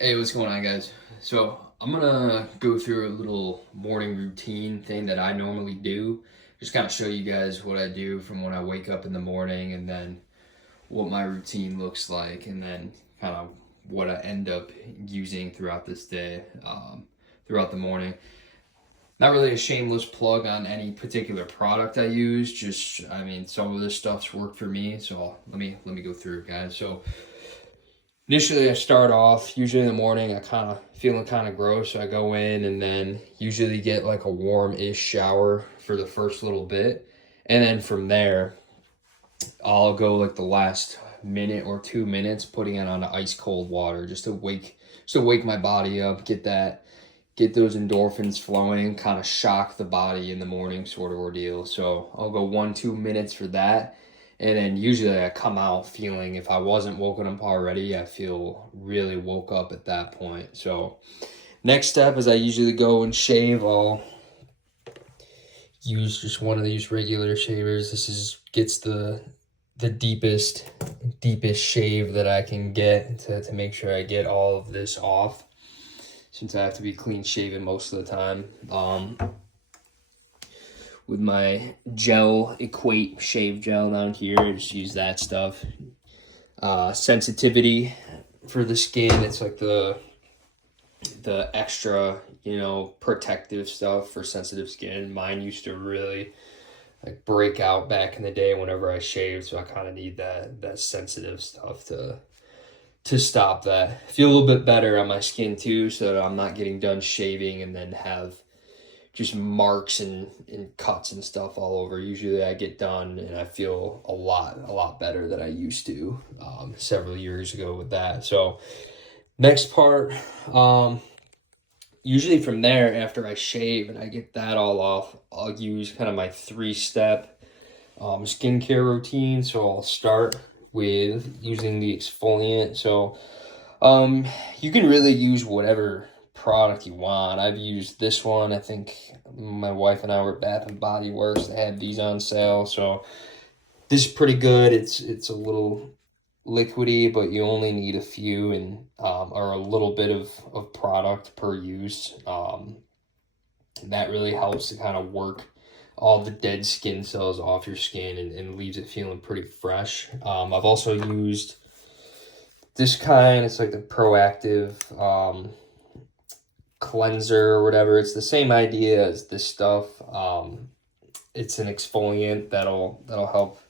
Hey, what's going on, guys? So, I'm gonna go through a little morning routine thing that I normally do. Just kind of show you guys what I do from when I wake up in the morning and then what my routine looks like, and then kind of what I end up using throughout this day, throughout the morning. Not really a shameless plug on any particular product I use, just, I mean, some of this stuff's worked for me, so let me go through it, guys. So, initially, I start off usually in the morning. I kind of feeling kind of gross, so I go in and then usually get like a warm-ish shower for the first little bit, and then from there, I'll go like the last minute or 2 minutes putting it on ice cold water just to wake my body up, get those endorphins flowing, kind of shock the body in the morning sort of ordeal. So I'll go 1, 2 minutes for that. And then usually I come out feeling, if I wasn't woken up already, I feel really woke up at that point. So next step is I usually go and shave. I'll use just one of these regular shavers. This is gets the deepest shave that I can get to make sure I get all of this off, since I have to be clean shaven most of the time. With my gel Equate shave gel down here, just use that stuff. Sensitivity for the skin, it's like the extra, protective stuff for sensitive skin. Mine used to really like break out back in the day whenever I shaved, so I kind of need that sensitive stuff to stop that. Feel a little bit better on my skin too, so that I'm not getting done shaving and then have just marks and cuts and stuff all over. Usually I get done and I feel a lot better than I used to several years ago with that. So next part, usually from there, after I shave and I get that all off, I'll use kind of my 3-step skincare routine. So I'll start with using the exfoliant. So you can really use whatever product you want. I've used this one. I think my wife and I were at Bath and Body Works. They had these on sale, so this is pretty good. It's a little liquidy, but you only need a few and or a little bit of product per use. That really helps to kind of work all the dead skin cells off your skin and leaves it feeling pretty fresh. I've also used this kind. It's like the Proactive cleanser or whatever. It's the same idea as this stuff. It's an exfoliant that'll help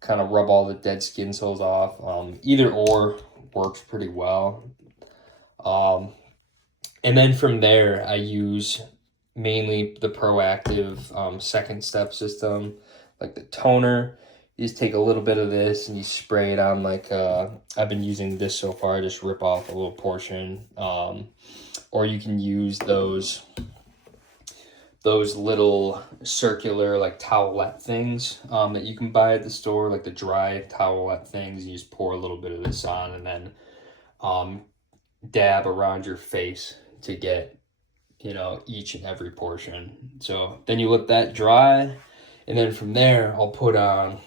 kind of rub all the dead skin cells off. Either or works pretty well. And then from there, I use mainly the Proactive second step system, like the toner. You just take a little bit of this and you spray it on, like I've been using this so far. I just rip off a little portion, or you can use those little circular like towelette things that you can buy at the store, like the dry towelette things. You just pour a little bit of this on and then dab around your face to get each and every portion. So then you let that dry, and then from there I'll put on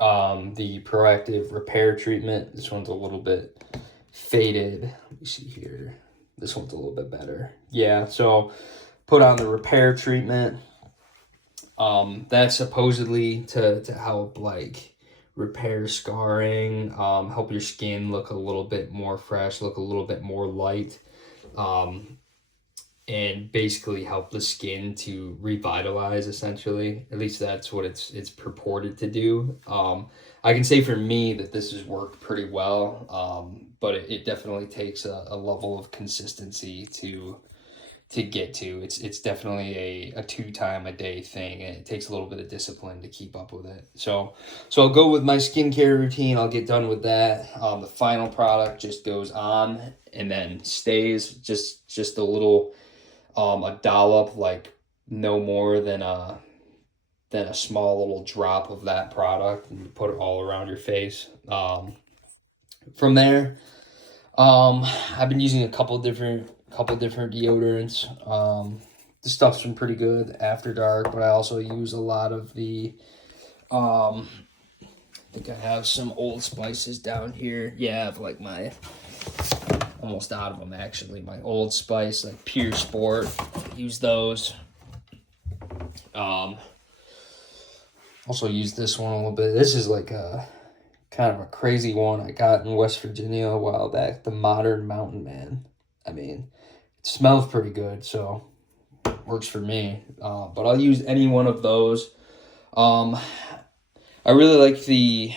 the Proactive repair treatment. This one's a little bit faded. Let me see here. This one's a little bit better. Yeah, so put on the repair treatment. That's supposedly to help like repair scarring, help your skin look a little bit more fresh, look a little bit more light, and basically help the skin to revitalize, essentially. At least that's what it's purported to do. I can say for me that this has worked pretty well, but it definitely takes a level of consistency to get to. It's definitely a 2 time a day thing, and it takes a little bit of discipline to keep up with it. So I'll go with my skincare routine. I'll get done with that. The final product just goes on and then stays just a little a dollop, like no more than a small little drop of that product, and you put it all around your face. From there, I've been using a couple different deodorants. The stuff's been pretty good after dark, but I also use a lot of the I think I have some Old Spices down here. Yeah, I have like my almost out of them actually. My Old Spice, like Pure Sport, use those. Also use this one a little bit. This is like a kind of a crazy one I got in West Virginia a while back. The Modern Mountain Man. I mean, it smells pretty good, so works for me. But I'll use any one of those. I really like the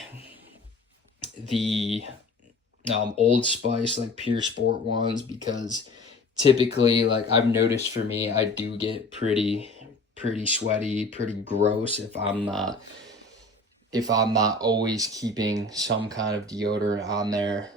Old Spice, like Pure Sport ones, because typically, like I've noticed for me, I do get pretty sweaty, pretty gross if I'm not always keeping some kind of deodorant on there.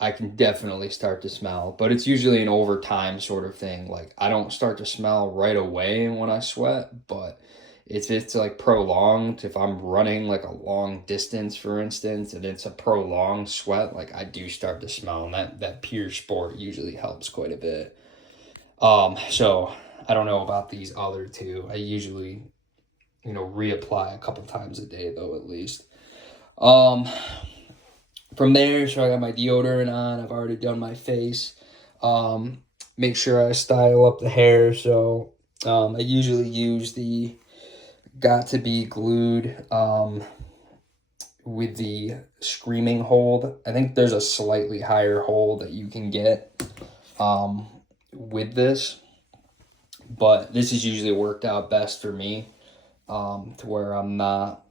I can definitely start to smell, but it's usually an over time sort of thing. Like I don't start to smell right away when I sweat, but if it's like prolonged, if I'm running like a long distance, for instance, and it's a prolonged sweat, like I do start to smell, and that Pure Sport usually helps quite a bit. So I don't know about these other two. I usually, reapply a couple times a day though, at least. From there, so I got my deodorant on. I've already done my face. Make sure I style up the hair. So I usually use the Got to Be Glued with the Screaming hold. I think there's a slightly higher hold that you can get with this, but this has usually worked out best for me, to where I'm not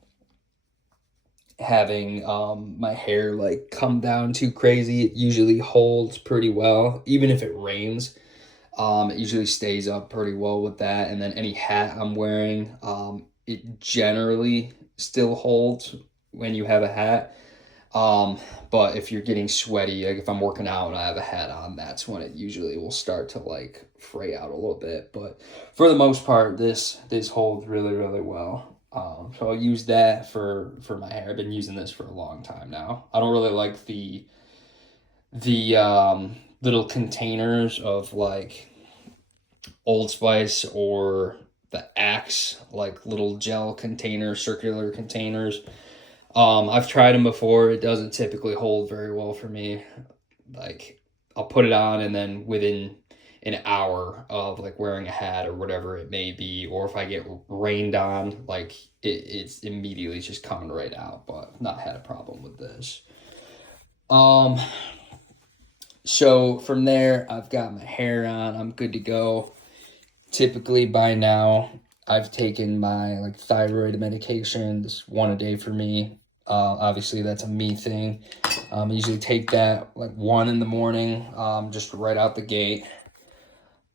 having my hair like come down too crazy. It usually holds pretty well, even if it rains. It usually stays up pretty well with that. And then any hat I'm wearing, it generally still holds when you have a hat. But if you're getting sweaty, like if I'm working out and I have a hat on, that's when it usually will start to like fray out a little bit. But for the most part, this holds really, really well. So I'll use that for my hair. I've been using this for a long time now. I don't really like the little containers of like Old Spice or the Axe, like little gel containers, circular containers. I've tried them before. It doesn't typically hold very well for me. Like I'll put it on and then within an hour of like wearing a hat or whatever it may be, or if I get rained on, like it's immediately just coming right out. But I've not had a problem with this. So from there, I've got my hair on. I'm good to go. Typically by now, I've taken my like thyroid medications, one a day for me. Obviously that's a me thing. I usually take that like 1 in the morning, just right out the gate.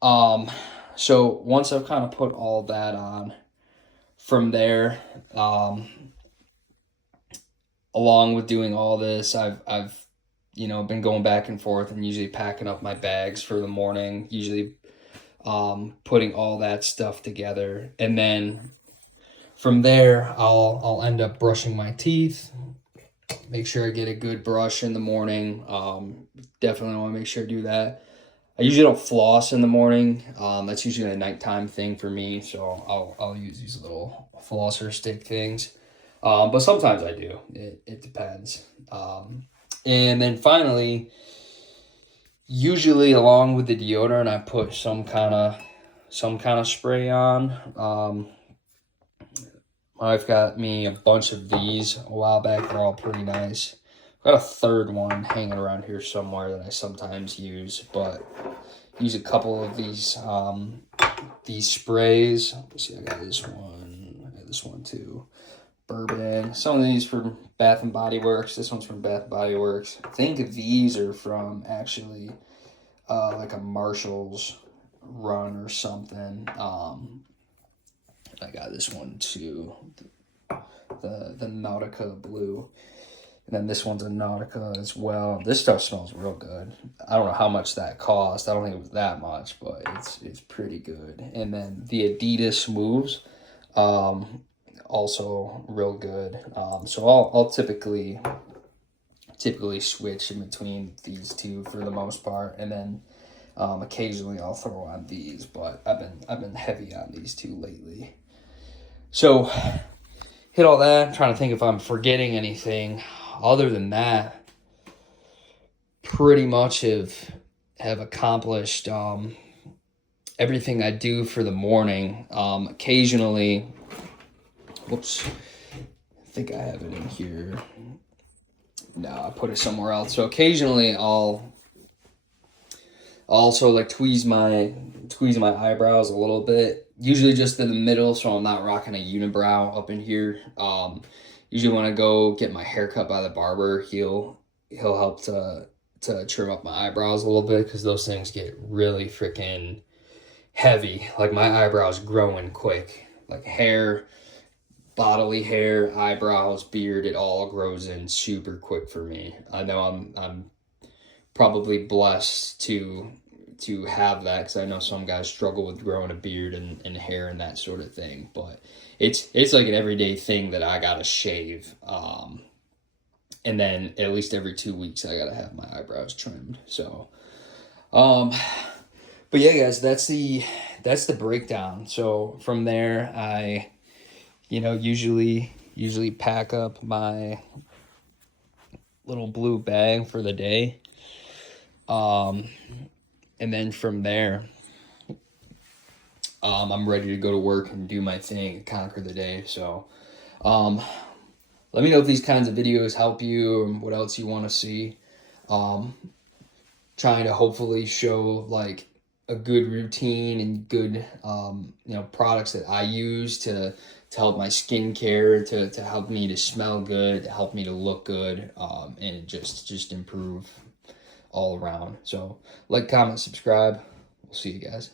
So once I've kind of put all that on, from there, along with doing all this, I've been going back and forth and usually packing up my bags for the morning, usually putting all that stuff together. And then from there, I'll end up brushing my teeth, make sure I get a good brush in the morning. Definitely want to make sure I do that. I usually don't floss in the morning. That's usually a nighttime thing for me. So I'll use these little flosser stick things. But sometimes I do. It depends. And then finally, usually along with the deodorant, I put some kind of spray on. I've got me a bunch of these a while back. They're all pretty nice. I've got a third one hanging around here somewhere that I sometimes use, but use a couple of these sprays. Let's see, I got this one. I got this one too. Bourbon. Some of these from Bath and Body Works. This one's from Bath and Body Works. I think these are from actually like a Marshall's run or something. I got this one too, the Nautica blue. And then this one's a Nautica as well. This stuff smells real good. I don't know how much that cost. I don't think it was that much, but it's pretty good. And then the Adidas Moves, also real good. So I'll typically switch in between these two for the most part, and then occasionally I'll throw on these, but I've been heavy on these two lately. So hit all that. I'm trying to think if I'm forgetting anything. Other than that, pretty much have have accomplished everything I do for the morning. Occasionally, whoops, I think I have it in here. No, I put it somewhere else. So occasionally I'll also like tweeze my eyebrows a little bit. Usually just in the middle, so I'm not rocking a unibrow up in here. Usually when I go get my hair cut by the barber, he'll help to trim up my eyebrows a little bit, because those things get really freaking heavy. Like my eyebrows growing quick. Like hair, bodily hair, eyebrows, beard, it all grows in super quick for me. I know I'm probably blessed to have that, because I know some guys struggle with growing a beard and hair and that sort of thing. But it's like an everyday thing that I gotta shave. And then at least every 2 weeks I gotta have my eyebrows trimmed. So, but yeah, guys, that's the breakdown. So from there, I, usually pack up my little blue bag for the day. And then from there, I'm ready to go to work and do my thing and conquer the day. So, let me know if these kinds of videos help you and what else you want to see. Trying to hopefully show like a good routine and good, products that I use to help my skincare, to help me to smell good, to help me to look good, and just improve all around. So like, comment, subscribe. We'll see you guys.